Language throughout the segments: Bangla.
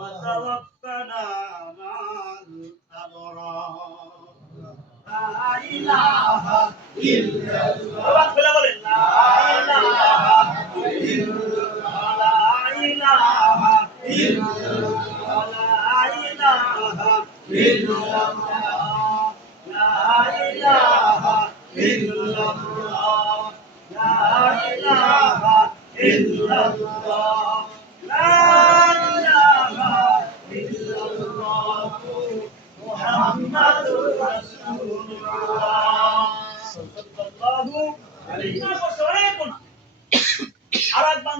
وتوفنا مع الأبرار لا إله إلا الله لا إله إلا الله لا إله إلا الله لا إله إلا الله لا إله إلا الله لا إله إلا الله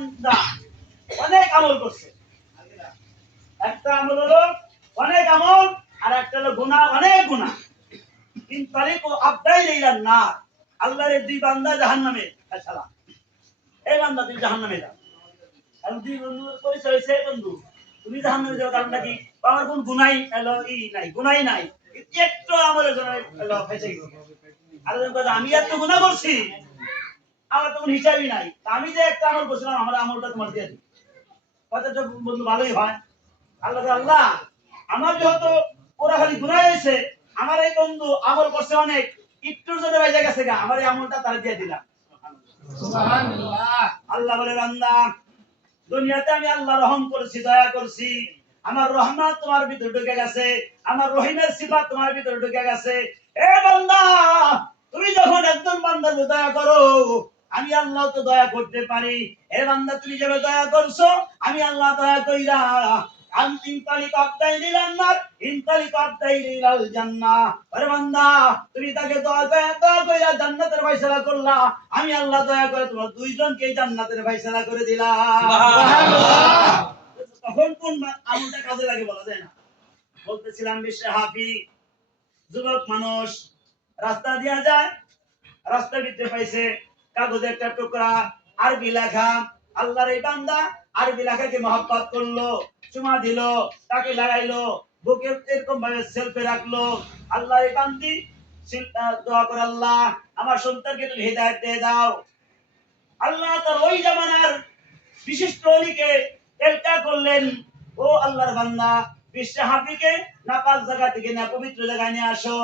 বান্দা। অনেক আমল করছে। একটা আমল হলো অনেক আমল, আর একটা হলো গুনাহ, অনেক ও আবদাই না দুই বান্দা জাহান্নামে। ফয়সালা এই বান্দা তুই জাহান্নামে যা আর দুই বন্ধুর পরিচয় বন্ধু, তুমি জাহান্নামে যাওয়ার কারণটা কি? আমার কোন এলো, ই নাই, গুনাই নাই। একটু আমলের জন্য, এলো ফেসে গেছে। আর আমি এত গুনাহ করছি? আমার তো কোনো হিসাবই নাই। আমি যে একটা আমল করছিলাম আমার আমলটা তোমার দিয়ে দিই বন্ধু ভালোই হয়। আল্লাহ আল্লাহ। আমার যেহেতু ওরা খালি গুনাহ হয়েছে আমার এই বন্ধু আমল করছে অনেক। একটুর জন্য বেজে গেছে গা আমার এই আমলটা তার দিয়ে দিলাম। আল্লাহ বলে বান্দা দুনিয়াতে আমি আল্লাহ রহম করেছি দয়া করছি। আমার রহমান তোমার ভিতরে ঢুকে গেছে। আমার রহিমের সিফাত তোমার ভিতরে ঢুকে গেছে। এ বান্দা তুমি যখন একজন বান্দার দয়া করো আমি আল্লাহ তো দয়া করতে পারি। এ বান্দা তুমি যেভাবে দয়া করছ আমি আল্লাহ দয়া কইরা আম ইনতালিক আবদাইলিল আন্নার ইনতালিক আবদাইলিল জান্নাহ। আরে বান্দা তুমি তাকে দয়া দয়া দয়া কইরা জান্নাতের ফয়সালা করলা। আমি আল্লাহ দয়া করে তোমার দুইজনকে জান্নাতের ফয়সালা করে দিলাম। তখন কোন আমলটা কাজে লাগে বলা যায় না। বলতেছিলাম বিশ্বে হাফি যুবক মানুষ রাস্তা দিয়া যায় রাস্তা ভিতরে পাইছে কাগজের একটা টুকরা, আরবি লেখা। আল্লাহর এই বান্দা আরবি লেখাকে মহব্বত করল, চুমা দিল, তাকে লাগাইলো, বুকে এরকম ভাবে সেলফে রাখল। আল্লাহর এই বান্দি দোয়া করে আল্লাহ, আমার সন্তানকে তুমি হৃদায়ত দিয়ে দাও। আল্লাহ তার ওই জামানার বিশিষ্ট অলিকে করলেন, ও আল্লাহর বান্দা, বিশ্ব হাফিকে নাপাক জায়গা থেকে না পবিত্র জায়গায় নিয়ে আসো।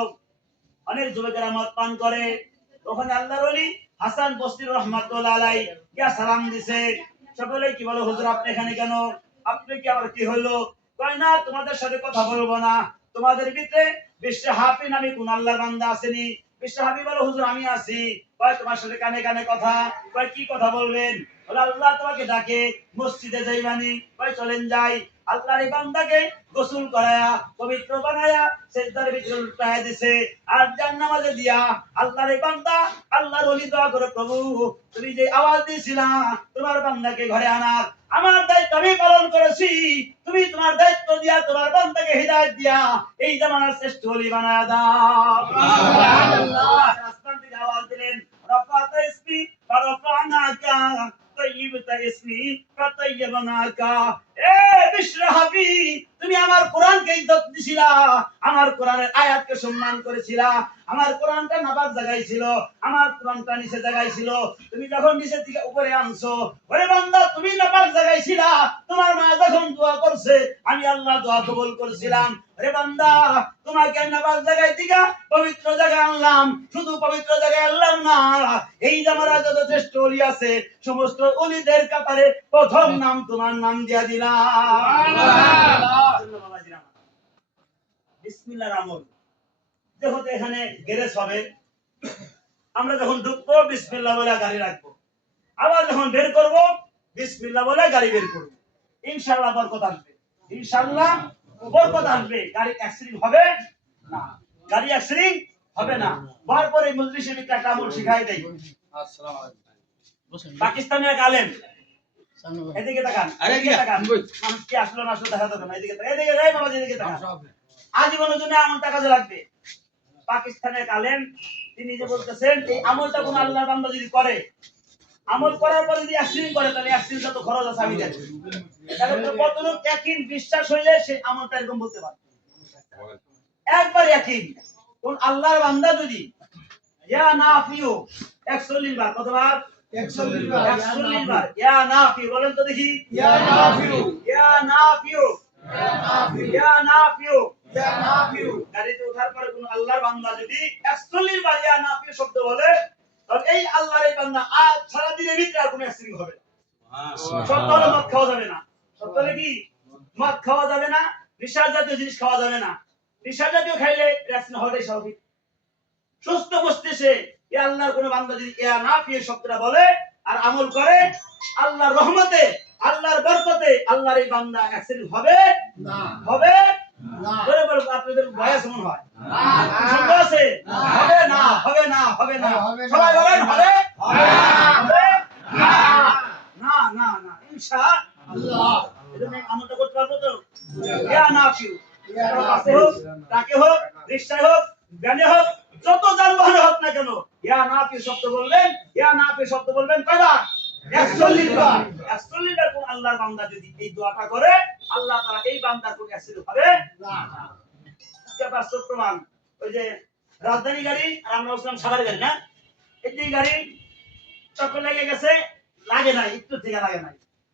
অনেক যুবকেরা মদ পান করে। ওখানে আল্লাহর অলি হাসান বস্তির রহমাতুল্লাহ গিয়া সালাম দিছে। সকলে কি বলো, হুজুর, আপনি এখানে কেন? আপনি কি আবার কি হলো কয়, না, তোমাদের সাথে কথা বলব না। তোমাদের ভিতরে বিশ্ব হাফি নামে কোন আল্লাহর বান্দা আসেনি। বিশ্ব হাফি বলো, হুজুর, আমি আছি। কয়, তোমার সাথে কানে কানে কথা? কয়, কি কথা বলবেন? বলে আল্লাহ তোমাকে ডাকে মসজিদে যাইবানি কয় চলেন যাই। আল্লাহর এই বান্দাকে গোসল করায়া পবিত্র বানায়া সেজদার ভিতরে লুটায়া দিছে। আর জান্নামাজে দিয়া আল্লাহর এই বান্দা আল্লাহর ওলি দোয়া করে প্রভু তুমি যে আওয়াজ দিয়েছিলা তোমার বান্দাকে ঘরে আনার। আমার দায়িত্ব আমি পালন করেছি। তুমি তোমার দায়িত্ব দিয়া তোমার বান্দাকে হৃদায়ত দিয়া এই জামানার শ্রেষ্ঠ ওলি বানায়া দাও। আল্লাহ আসমান থেকে আওয়াজ দিলেন রফাত ইসমি ফারফানাকা তৈয়বতা ইসমি ফাতাইয়বনাকা তুমি আমার কোরআনকে ইজ্জত দিছিলা, আমার কোরআনের আয়াতকে সম্মান করেছিলা, আমার কোরআনটা নাবাদ আমার কোরআনটা নিচে তুমি যখন নিচের দিকে উপরে আনছো, ওরে বান্দা, তুমি ছিলা তোমার মা যখন দোয়া করছে, আমি আল্লাহ দোয়া কবুল করেছিলাম। রে বান্দা, তোমাকে দিকা পবিত্র জায়গায় আনলাম, শুধু পবিত্র জায়গায় আনলাম না, এই জামারা যত আছে, সমস্ত অলিদের কাতারে প্রথম নাম তোমার নাম দিয়া দিলাম। বিসমিল্লাহর আমল যেহেতু এখানে গ্যারেজ হবে। আমরা যখন ঢুকবো বিসমিল্লাহ বলে গাড়ি রাখব। আবার যখন বের করব বিসমিল্লাহ বলে গাড়ি বের করব। ইনশাআল্লাহ বরকত আসবে। ইনশাআল্লাহ বরকত আসবে। গাড়ি অ্যাক্সিডেন্ট হবে না। গাড়ি অ্যাক্সিডেন্ট হবে না। হওয়ার পরে মজলিসের ভিতরে একটা আমল শিখাই দেয় পাকিস্তানি এক আলেম এদিকে তাকান এদিকে তাকান। মানুষ কি আসলো না আসলো দেখা যাবে না এদিকে তাকান। এদিকে এই বাবা এদিকে তাকান। আজীবনের জন্য আমলটা কাজে লাগবে। পাকিস্তানের এক তিনি যে বলতেছেন এই আমলটা কোন আল্লাহর বান্দা যদি করে আমল করার পরে যদি অ্যাক্সিডেন্ট করে তাহলে অ্যাক্সিডেন্ট যত খরচ আছে আমি দেব তাহলে তো কতলোক একই বিশ্বাস হইলে সে আমলটা এরকম বলতে পারে একবার একই। কোন আল্লাহর বান্দা যদি ইয়া নাফিউ 140 বার কতবার? 140 বার। 140 ইয়া নাফিউ বলেন তো দেখি। ইয়া নাফিউ। ইয়া নাফিউ ইয়া নাফিউ গাড়িতে ওঠার পরে কোন আল্লাহর বান্দা যদি 41 বার ইয়া নাফিউ শব্দ বলে তাহলে এই আল্লাহর এই বান্দা আজ সারা দিনের ভিতরে আর কোনো অ্যাক্সিডেন্ট হবে না। সত্য হলে মদ খাওয়া যাবে না। সত্য হলে কি? মদ খাওয়া যাবে না নিশা জাতীয় জিনিস খাওয়া যাবে না। নিশা জাতীয় খাইলে অ্যাক্সিডেন্ট হওয়াটাই স্বাভাবিক। সুস্থ মস্তিষ্কে এ আল্লাহর কোন বান্দা যদি ইয়া নাফিউ শব্দটা বলে আর আমল করে আল্লাহর রহমতে আল্লাহর বরকতে আল্লাহর এই বান্দা অ্যাক্সিডেন্ট হবে? হবে? বলে বলে আপনাদের বয়স হয়। আছে? হবে না হবে না হবে না। সবাই বলেন হবে? হবে। না। না না না। ইনশা এজন্য আমলটা করতে পারব তো? ইয়া নাফিউ। বাসে হোক রিক্সায় হোক ভ্যানে হোক যত যানবাহনে হোক না কেন, ইয়া নাফিউ শব্দ বলবেন ইয়া নাফিউ শব্দ বলবেন কয়বার? গাড়ি লেগে গেছে, লাগে একটু লাগে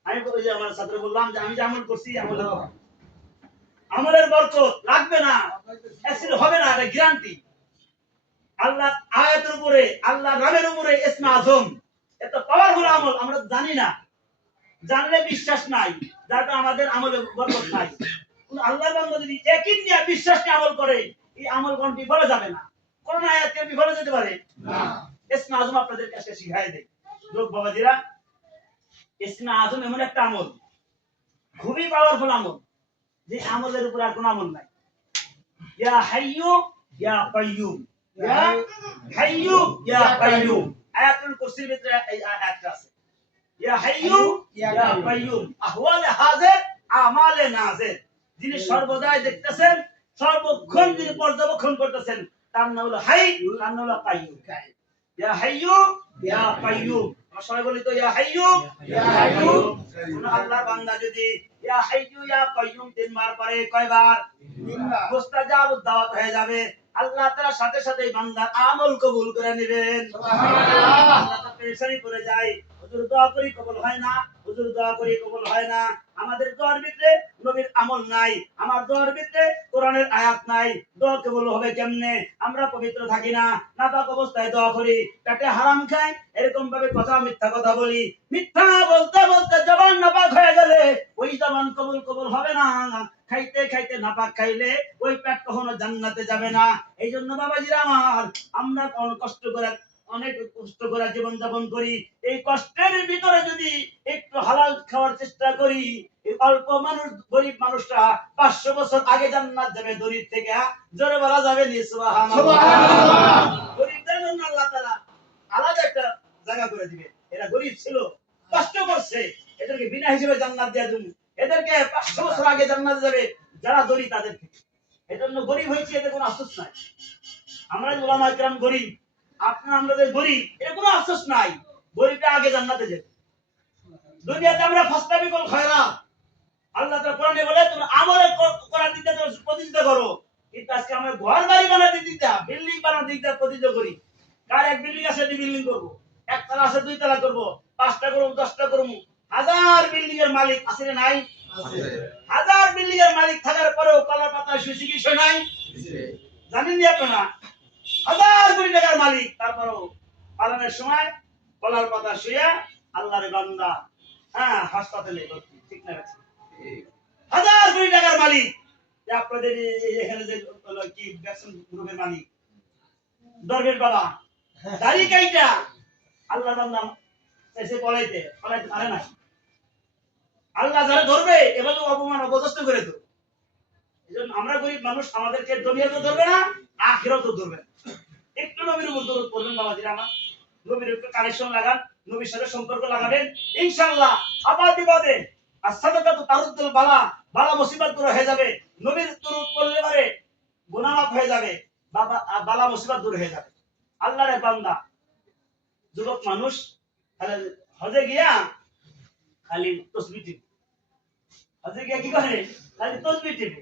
আমি ওই যে আমার ছাত্র বললাম যে, আমি যে আমল করছি, আমলের আমলের বরকত লাগবে না অ্যাক্সিডেন্ট হবে না, এটা গ্যারান্টি। আল্লাহ আয়াতের উপরে, আল্লাহ নামের উপরে ইসমা আজম। এত পাওয়ারফুল আমল, আমরা জানি না। জানলে বিশ্বাস নাই, যার আমাদের আমলে বরকত নাই। কোন আল্লাহর বান্দা যদি একই নিয়ে বিশ্বাস নিয়ে আমল করে, এই আমল কোন বিফলে যাবে না? কোন আয়াতকে বিফলে যেতে পারে? ইসমা আজম আপনাদের কাছে শিখাই দেয় লোক বাবাজিরা, ইসমা আজম এমন একটা আমল, খুবই পাওয়ারফুল আমল, যে আমলের উপর আর কোনো আমল নাই। ইয়া হাইয়ু ইয়া কাইয়ুম ইয়া হাইয়ু ইয়া কাইয়ুম। আয়াতুল কুরসির ভিতরে এই আয়াতটা আছে। ইয়া হাইয়ু ইয়া কাইয়ুম। আহওয়ালে হাজির আমালে নাজির। যিনি সর্বদাই দেখতেছেন সর্বক্ষণ যিনি পর্যবেক্ষণ করতেছেন তার নাম হলো হাই তার নাম হলো কাইয়ুম। ইয়া হাইয়ু ইয়া কাইয়ুম। আমরা সবাই বলি তো ইয়া হাইয়ু ইয়া কাইয়ুম। কোন আল্লাহর বান্দা যদি ইয়া হাইয়ু ইয়া কাইয়ুম তিনবার পরে কয়বার? মুস্তাজাব দাওয়াত হয়ে যাবে। আল্লাহ তারা সাথে সাথে বান্দার আমল কবুল করে নেবেন। আল্লাহ পেরেশানি করে যায়। হুজুর দোয়া করি কবুল হয় না। হুজুর দোয়া কবুল হয় না। আমাদের দোয়ার ভিতরে নবীর আমল নাই, আমার দোয়ার ভিতরে কোরআনের আয়াত নাই। দোয়া হবে কেমনে? আমরা পবিত্র থাকি না, নাপাক অবস্থায় দোয়া করি। পেটে হারাম খাই এরকম ভাবে কথা, মিথ্যা কথা বলি। মিথ্যা বলতে বলতে জবান নাপাক হয়ে গেলে ওই জবান কবুল কবুল হবে না। খাইতে খাইতে নাপাক খাইলে ওই পেট কখনো জান্নাতে যাবে না। এই জন্য বাবাজিরা আমার, আমরা কষ্ট করে অনেক কষ্ট করে জীবন যাপন করি। এই কষ্টের ভিতরে যদি একটু হালাল খাওয়ার চেষ্টা করি অল্প মানুষ গরিব মানুষটা পাঁচশো বছর আগে জান্নাত যাবে দরিদ্র থেকে হ্যাঁ? জোরে বলা যাবে গরিবদের জন্য আল্লাহ তাআলা আলাদা একটা জায়গা করে দিবে। এরা গরিব ছিল কষ্ট করছে। এদেরকে বিনা হিসেবে জান্নাত দেবো এদেরকে পাঁচশো বছর আগে জান্নাত যাবে যারা দরিদ্র তাদের থেকে। এজন্য গরিব হয়েছে এতে কোনো আফসোস নাই। আমরা ওলামা গরিব আপনার আমরা যে গরিব এর কোনো আফসোস নাই। গরিবটা আগে জান্নাতে যাবে দুনিয়াতে আমরা ফাস্তাবি কল খয়রা আল্লাহ তাআলা কোরআনে বলে তোমরা আমলে কোরআন দিতে প্রতিযোগিতা করো। কিন্তু আজকে আমরা ঘর বাড়ি বানাতে দিতে বিল্ডিং বানাতে দিতে প্রতিযোগিতা করি। কার এক বিল্ডিং আছে দুই বিল্ডিং করব। এক তালা আছে দুই তালা করব। পাঁচটা করব দশটা করব। হাজার বিল্ডিং এর মালিক আছে না নাই? হাজার বিল্ডিং এর মালিক থাকার পরেও কলার পাতা সুচিকিৎসা নাই? জানেন নি আপনারা? হাজার কোটি টাকার মালিক। তারপরও পালনের সময় কলার পাতা শুয়ে আল্লাহর বান্দা হ্যাঁ হাসপাতালে ভর্তি। ঠিক না হাজার কোটি টাকার মালিক। আপনাদের এখানে যে কি ভ্যাকসিন গ্রুপের মালিক? দরবেশ বাবা। দাড়ি কাইটা। আল্লাহর বান্দা এসে পলাইতে পলাইতে পারে না। আল্লাহ যারা ধরবে এভাবে অপমান, অপদস্থ করে তো আমরা গরিব মানুষ, আমাদেরকে দুনিয়াতে ধরবে না আখিরাতও ধরবে একটু নবীর উপর দরদ পড়বেন, বাবাজিরা আমার। নবীর একটু কানেকশন লাগান, নবীর সাথে সম্পর্ক লাগাবেন। ইনশাআল্লাহ, আবার বিপদে। আর সাদাকাত তারুদ্দুল বালা বালা মুসিবত দূর হয়ে যাবে। নবীর দরুদ পড়লে পারে গুনাহ মাফ হয়ে যাবে, বাবা বালা মুসিবত দূর হয়ে যাবে। আল্লাহর বান্দা, যুবক মানুষ, তাহলে হজে গিয়া খালি তসবি টিপে। হজে গিয়া কি করে? খালি তসবি টিপে।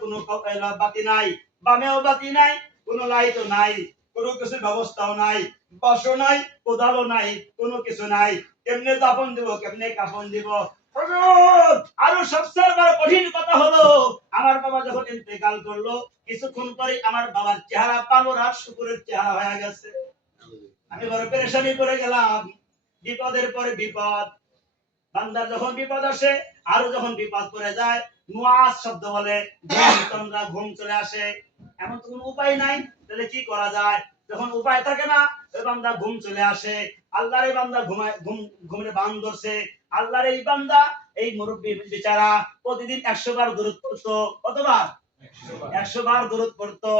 কোনো বাতি নাই। বামেও বাতি নাই, কোনো লাইটও নাই, কোনো কিছু ব্যবস্থাও নাই, বাসও নাই, কোদালও নাই, কোনো কিছু নাই। কেমনে দিব কেমনে দিব? আরও সবচেয়ে বড় কঠিন কথা হলো, আমার বাবা যখন ইন্তেকাল করল, কিছুক্ষণ পরে আমার বাবার চেহারা পালর আর শুকুরের চেহারা হয়ে গেছে। আমি বড় পেরেশানি করে গেলাম। বিপদের পরে বিপদ। বান্দার যখন বিপদ আসে, আরও যখন বিপদ পড়ে যায় নুয়াজ শব্দ বলে, ঘুম ঘুম চলে আসে। এমন তো কোনো উপায় নাই। তাহলে কি করা যায়? যখন উপায় থাকে না, ওই বান্দা ঘুম চলে আসে। আল্লাহর এই বান্দা ঘুমায় ঘুম, ঘুমরে বান ধরছে। আল্লাহর এই বান্দা, এই মুরব্বী, বেচারা প্রতিদিন একশো বার দূরত পড়তো। কতবার? একশো বার দূরত পড়তো।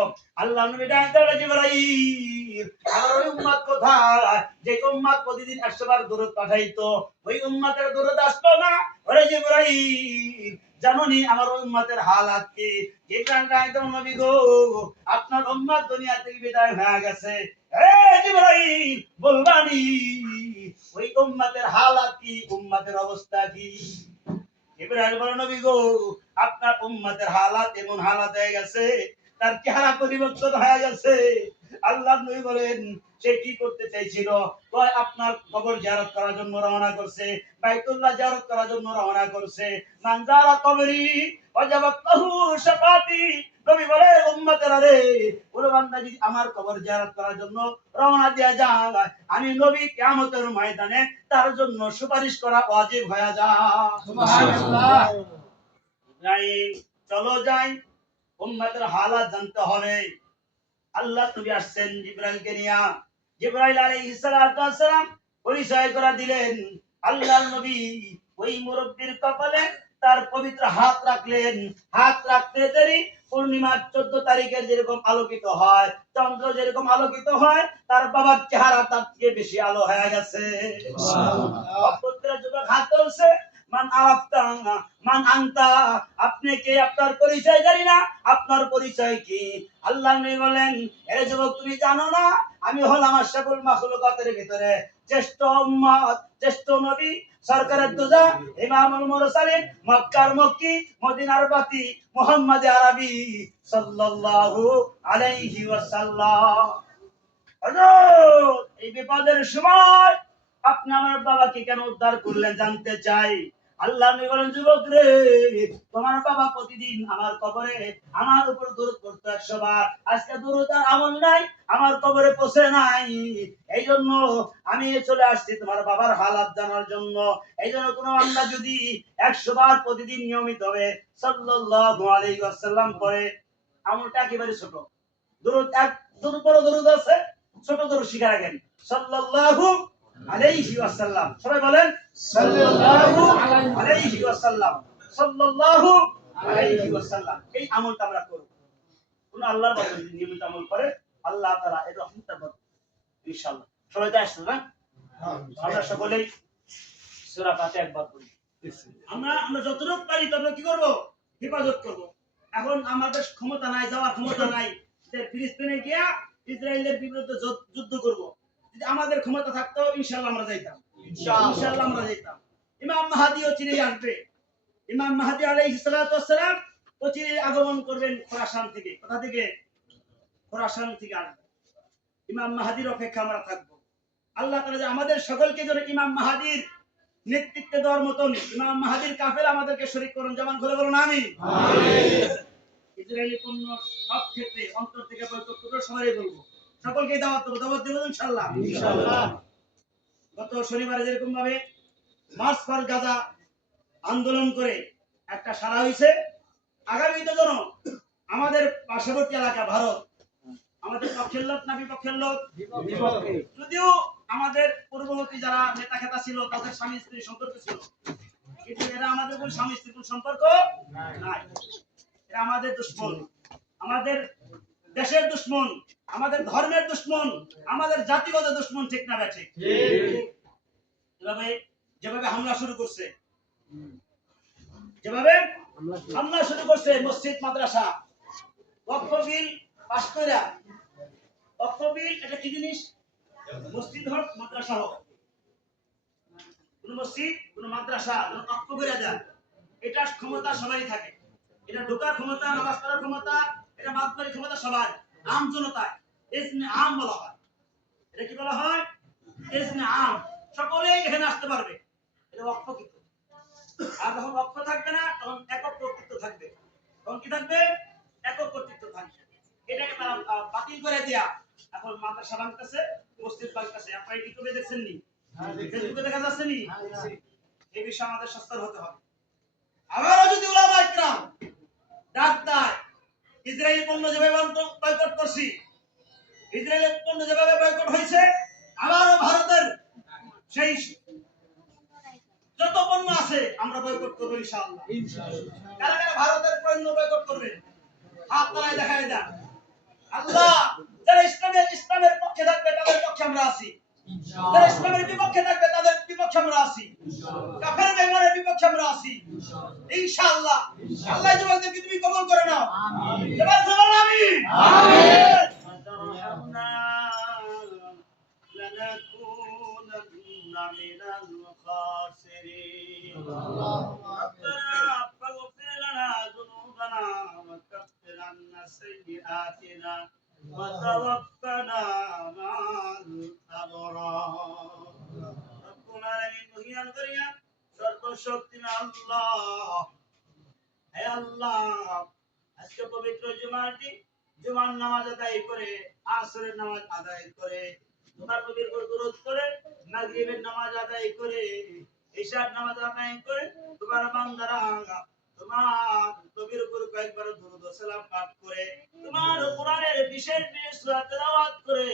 আল্লাহ নবী ডাকতে জিবরাইল, আমার ওই উম্মত কোথায়? যে উম্মত প্রতিদিন একশো বার দূরত পাঠাইতো, ওই উম্মতের দূরত আসতো না। ওরে জিবরাইল জানুনি আমার উম্মতের হালাত কি? যে কারণে একদম নবী গো, আপনার উম্মত দুনিয়া থেকে বিদায় হয়ে গেছে। জিবরাইল, বলবানি, ওই উম্মতের হালাত উম্মতের অবস্থা কি? ইব্রাহিম নবী গো, আপনার উম্মতের হালাত এমন হালাত হয়ে গেছে, তার চেহারা পরিবর্তন হয়ে গেছে। আল্লাহ নবী বলেন সে কি করতে চাইছিল? আপনার কবর করার জন্য রওনা করছে, বাইতুল্লাহ করার জন্য রওনা করছে। কবরি আমার কবর করার জন্য রওনা আমি নবী ময়দানে তার জন্য সুপারিশ করা ওয়াজিব হয়ে যায়। ইব্রাহিম চলো যাই। উম্মতের হালাত জানতে হবে। আল্লাহ নবী আসছেন জিব্রাইলকে নিয়া। জিব্রাইল আলাইহিস সালাতু ওয়াস সালাম পরিচয় করে দিলেন। আল্লাহর নবী ওই মুরব্বির কপালে তার পবিত্র হাত রাখলেন। হাত রাখতে দেরি পূর্ণিমার চোদ্দ তারিখের যেরকম আলোকিত হয় চন্দ্র যেরকম আলোকিত হয় তার বাবার চেহারা তার থেকে বেশি আলো হয়ে গেছে। যুবক হাত তুলছে মান আরাফতা মান আনতা আপনি কে? আপনার পরিচয় জানি না আপনার পরিচয় কি? আল্লাহ নবী বলেন এরে যুবক তুমি জানো না আমি হলাম আশরাফুল মাখলুকাতের ভিতরে। শ্রেষ্ঠ উম্মত শ্রেষ্ঠ নবী, সরকারের দুজা ইমামুল মুরসালিন, মক্কার মক্কি, মদিনার বাতি, মুহাম্মদ আরবি, সাল্লাল্লাহু আলাইহি ওয়াসাল্লাম। এই বিপদের সময় আপনি আমার বাবাকে কেন উদ্ধার করলেন জানতে চাই? আল্লাহ বলেন যুবক রে, তোমার বাবা প্রতিদিন আমার কবরে, আমার উপর দূরত করতো একশো আজকে দূরত আর আমল নাই, আমার কবরে পৌঁছে নাই। এই জন্য আমি চলে আসছি তোমার বাবার হালাত জানার জন্য। এই জন্য কোনো বান্দা যদি একশো বার প্রতিদিন নিয়মিত হবে ওয়াসাল্লাম করে আমলটা একেবারে ছোট। দূরত এক দূর বড় দূরত আছে, ছোট দূর শিখে রাখেন। সাল্লাল্লাহু আলাইহি ওয়াসাল্লাম। সবাই বলেন, সাল্লাল্লাহু আলাইহি ওয়াসাল্লাম। সাল্লাল্লাহু আলাইহি ওয়াসাল্লাম। এই আমলটা আমরা করব। কোন আল্লাহর নিয়মিত আমল করে, আল্লাহ তাআলা এর ইনশাআল্লাহ। সবাই তো আসছে না? আমরা সকলেই সূরা ফাতিহা একবার পড়ি। আমরা আমরা যতটুকু পারি কি করব? হেফাজত করব। এখন আমাদের ক্ষমতা নাই, যাওয়ার ক্ষমতা নাই। যে ফিলিস্তিনে গিয়া ইসরায়েলের বিরুদ্ধে যুদ্ধ করব। যদি আমাদের ক্ষমতা থাকতো ইনশাআল্লাহ আমরা যাইতাম। ইনশাআল্লাহ। আমরা যাইতাম। ইমাম মাহাদিও চিনে আসবে ইমাম মাহাদি আলাইহিস সালাতু সালাম ও চিনে আগমন করবেন খোরাসান থেকে। কোথা থেকে? খোরাসান থেকে আসবে ইমাম মাহাদির অপেক্ষা আমরা থাকব। আল্লাহ তাআলা যে আমাদের সকলকে যেন ইমাম মাহাদির নেতৃত্বে দেওয়ার মতন ইমাম মাহাদির কাফের আমাদেরকে শরীক করুন। যেমন করে বলুন আমি ইসরায়েলি পণ্য সব ক্ষেত্রে অন্তর থেকে বৈঠক করে সবাই বলব। সকলকে দাওয়াত দেবো দাওয়াত দেবো ইনশাল্লাহ গত শনিবারে যেরকম ভাবে মার্চ ফর গাজা আন্দোলন করে একটা সারা হয়েছে আগামীতে যেন আমাদের পার্শ্ববর্তী এলাকা ভারত আমাদের পক্ষের লোক না বিপক্ষের লোক যদিও আমাদের পূর্ববর্তী যারা নেতা খেতা ছিল তাদের স্বামী স্ত্রী সম্পর্ক ছিল কিন্তু এরা আমাদের কোন স্বামী স্ত্রীর কোন সম্পর্ক নাই। এরা আমাদের দুশ্মন আমাদের দেশের দুশ্মন। আমাদের ধর্মের দুশ্মন আমাদের জাতিগত দুশ্মন ঠিক না ঠিক। এভাবে যেভাবে হামলা শুরু করছে। যেভাবে হামলা শুরু। করছে মসজিদ মাদ্রাসা। ওয়াকফ বিল পাস কইরা এটা কি জিনিস? মসজিদ হোক মাদ্রাসা হোক। কোন মসজিদ কোন মাদ্রাসা যেন ওয়াকফ করে দেয় এটার ক্ষমতা সবারই থাকে। এটা ঢোকার ক্ষমতা নামাজ পড়ার ক্ষমতা এটা মাতবাড়ির ক্ষমতা সবার আম জনতায় ইসনে আম বলা হয়। এটা কি বলা হয়? ইসনে আম। সকলেই এখানে আসতে পারবে। এটা ওয়াকফকৃত আর যখন অক্ষ থাকবে না তখন একক কর্তৃত্ব থাকবে। তখন কি থাকবে? একক কর্তৃত্ব থাকবে। এটাকে তারা বাতিল করে দেয়া। এখন মাদ্রাসা ভাঙতেছে মসজিদ ভাঙতেছে আপনারা ইউটিউবে দেখছেন নি। ফেসবুকে দেখা যাচ্ছে নি হ্যাঁ। এই বিষয়ে আমাদের সস্তার হতে হবে। আবারও যদি ওলামা ইকরাম ডাক্তার ইসরায়েলি পণ্য যেভাবে বয়কট করছি ইসরায়েলের পণ্য যেভাবে বয়কট হয়েছে আবারও ভারতের সেই যত পণ্য আছে আমরা বয়কট করব ইনশাআল্লাহ। কারা কারা ভারতের পণ্য বয়কট করবে? হাত তারাই দেখায় দেন। আল্লাহ যারা ইসলামের ইসলামের পক্ষে থাকবে তাদের পক্ষে আমরা আছি। যারা ইসলামের বিপক্ষে থাকবে তাদের বিপক্ষে আমরা আছি। কাফের বেঈমানের বিপক্ষে আমরা আছি। ইনশাআল্লাহ। আল্লাহ যুবকদেরকে তুমি কবুল করে নাও। এবার আমিন। আমিন। من الخاسرين ربنا فاغفر لنا ذنوبنا وكفر عنا سيئاتنا وتوفنا مع الأبرار رب العالمين মহিয়ান করিয়া সর্বশক্তিমান আল্লাহ হে আল্লাহ আজকে পবিত্র জুমার দিন জুমার নামাজ আদায় করে আসরের নামাজ আদায় করে তোমার নবীর উপর দরুদ করে মাগরিবের নামাজ আদায় করে, ঈশার নামাজ আদায় করে তোমার বান্দারা, তোমার নবীর উপর কয়েকবার দরুদ সালাম পাঠ করে, তোমার কোরআনের বিশেষ বিশেষ সূরা তেলাওয়াত করে